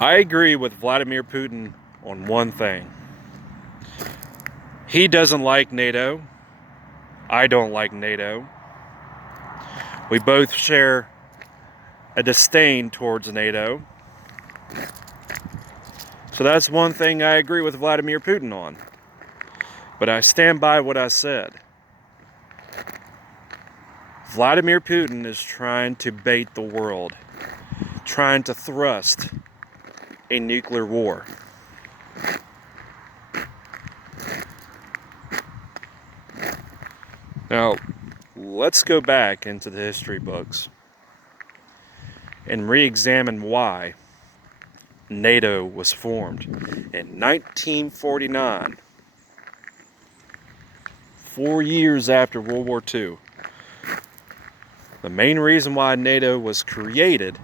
I agree with Vladimir Putin on one thing. He doesn't like NATO. I don't like NATO. We both share a disdain towards NATO. So that's one thing I agree with Vladimir Putin on. But I stand by what I said. Vladimir Putin is trying to bait the world, trying to thrust a nuclear war. Now, let's go back into the history books and re-examine why NATO was formed in 1949, 4 years after World War II. The main reason why NATO was created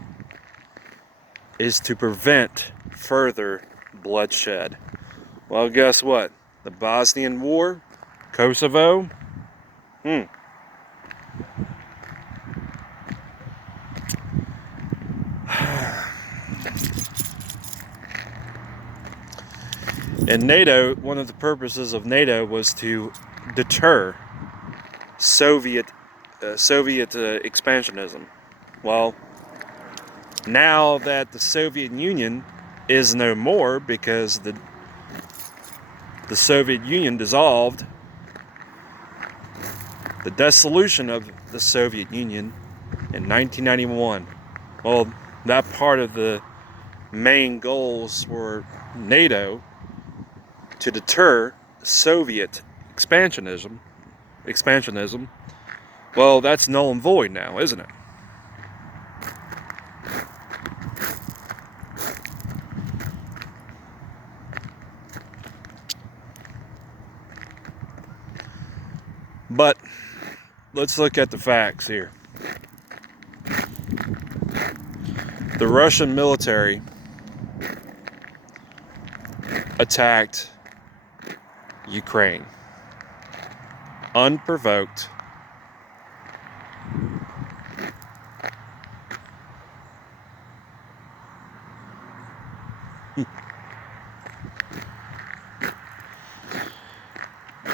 is to prevent further bloodshed. Well, guess what? The Bosnian War, Kosovo, And NATO, one of the purposes of NATO was to deter Soviet expansionism. Well, now that the Soviet Union is no more because the Soviet Union dissolved, the dissolution of the Soviet Union in 1991. Well, that part of the main goals for NATO to deter Soviet expansionism, well, that's null and void now, isn't it? But let's look at the facts here. The Russian military attacked Ukraine unprovoked.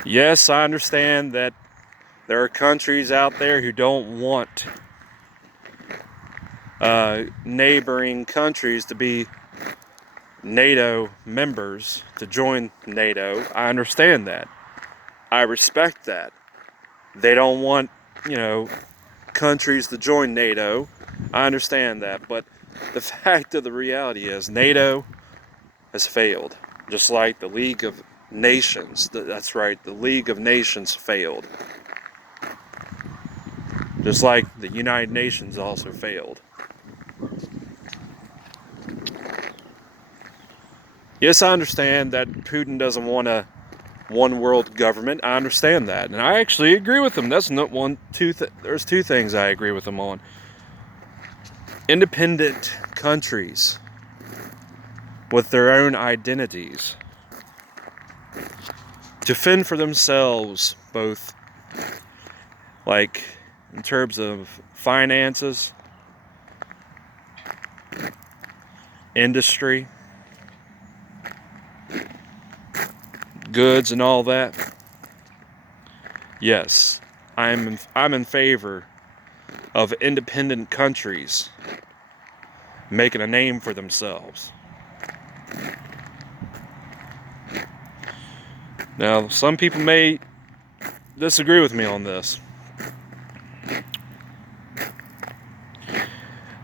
Yes, I understand that there are countries out there who don't want neighboring countries to be NATO members, to join NATO. I understand that. I respect that. They don't want, countries to join NATO. I understand that. But the fact of the reality is NATO has failed. Just like the League of Nations. That's right, the League of Nations failed. Just like the United Nations also failed. Yes, I understand that Putin doesn't want a one world government. I understand that. And I actually agree with him. That's not there's two things I agree with him on. Independent countries with their own identities to fend for themselves, both like in terms of finances, industry, goods, and all that. Yes, I'm in favor of independent countries making a name for themselves. Now, some people may disagree with me on this.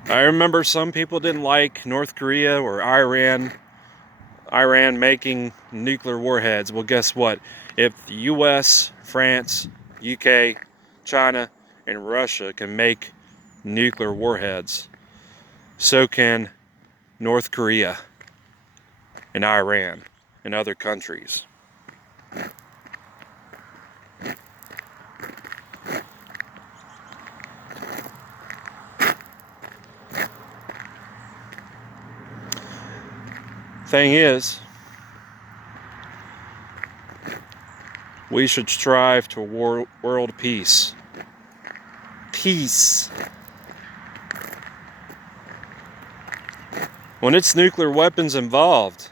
I remember some people didn't like North Korea or Iran making nuclear warheads. Well, guess what? If the US, France, UK, China, and Russia can make nuclear warheads, so can North Korea and Iran and other countries. Thing is, we should strive to world peace. Peace. When it's nuclear weapons involved,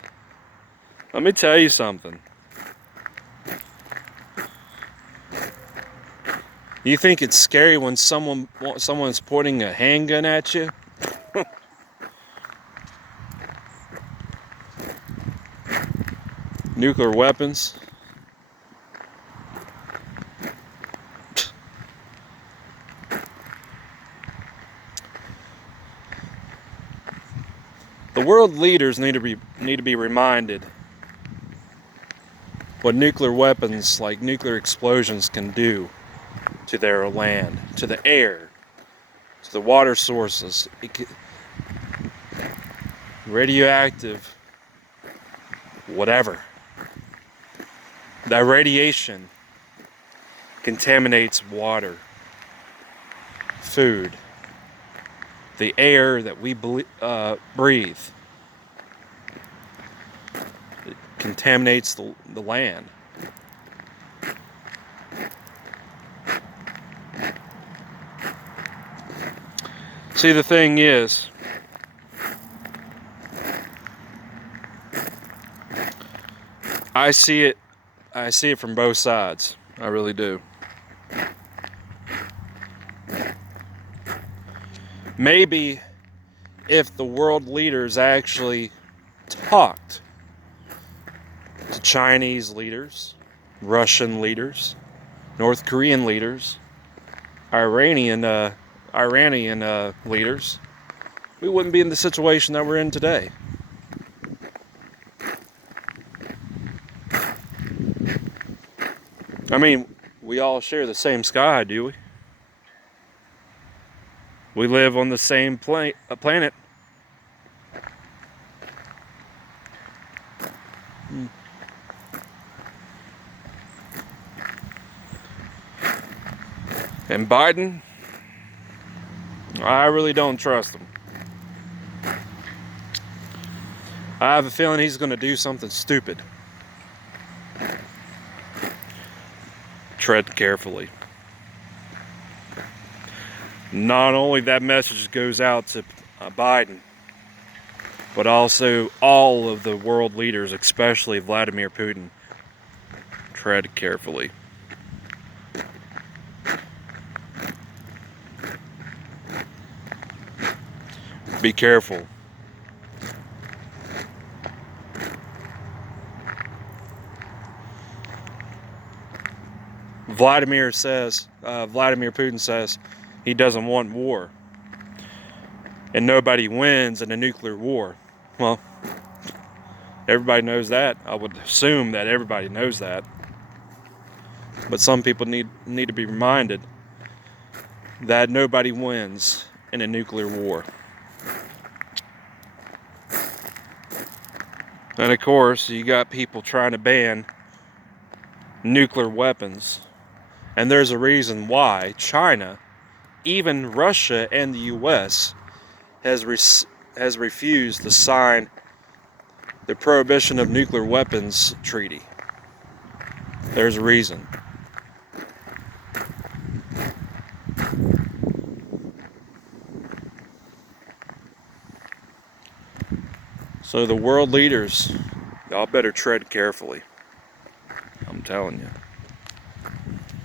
let me tell you something. You think it's scary when someone's pointing a handgun at you? Nuclear weapons. The world leaders need to be reminded what nuclear weapons like nuclear explosions can do to their land, to the air, to the water sources. Radioactive, whatever. That radiation contaminates water, food, the air that we breathe. It contaminates the land. See, the thing is, I see it from both sides. I really do. Maybe if the world leaders actually talked to Chinese leaders, Russian leaders, North Korean leaders, Iranian leaders, we wouldn't be in the situation that we're in today. I mean, we all share the same sky, do we? We live on the same planet. And Biden, I really don't trust him. I have a feeling he's going to do something stupid. Tread carefully. Not only that message goes out to Biden, but also all of the world leaders, especially Vladimir Putin. Tread carefully. Be careful. Vladimir Putin says he doesn't want war. And nobody wins in a nuclear war. Well, everybody knows that. I would assume that everybody knows that. But some people need to be reminded that nobody wins in a nuclear war. And of course, you got people trying to ban nuclear weapons. And there's a reason why China, even Russia and the US, has refused to sign the Prohibition of Nuclear Weapons Treaty. There's a reason. So the world leaders, y'all better tread carefully. I'm telling you.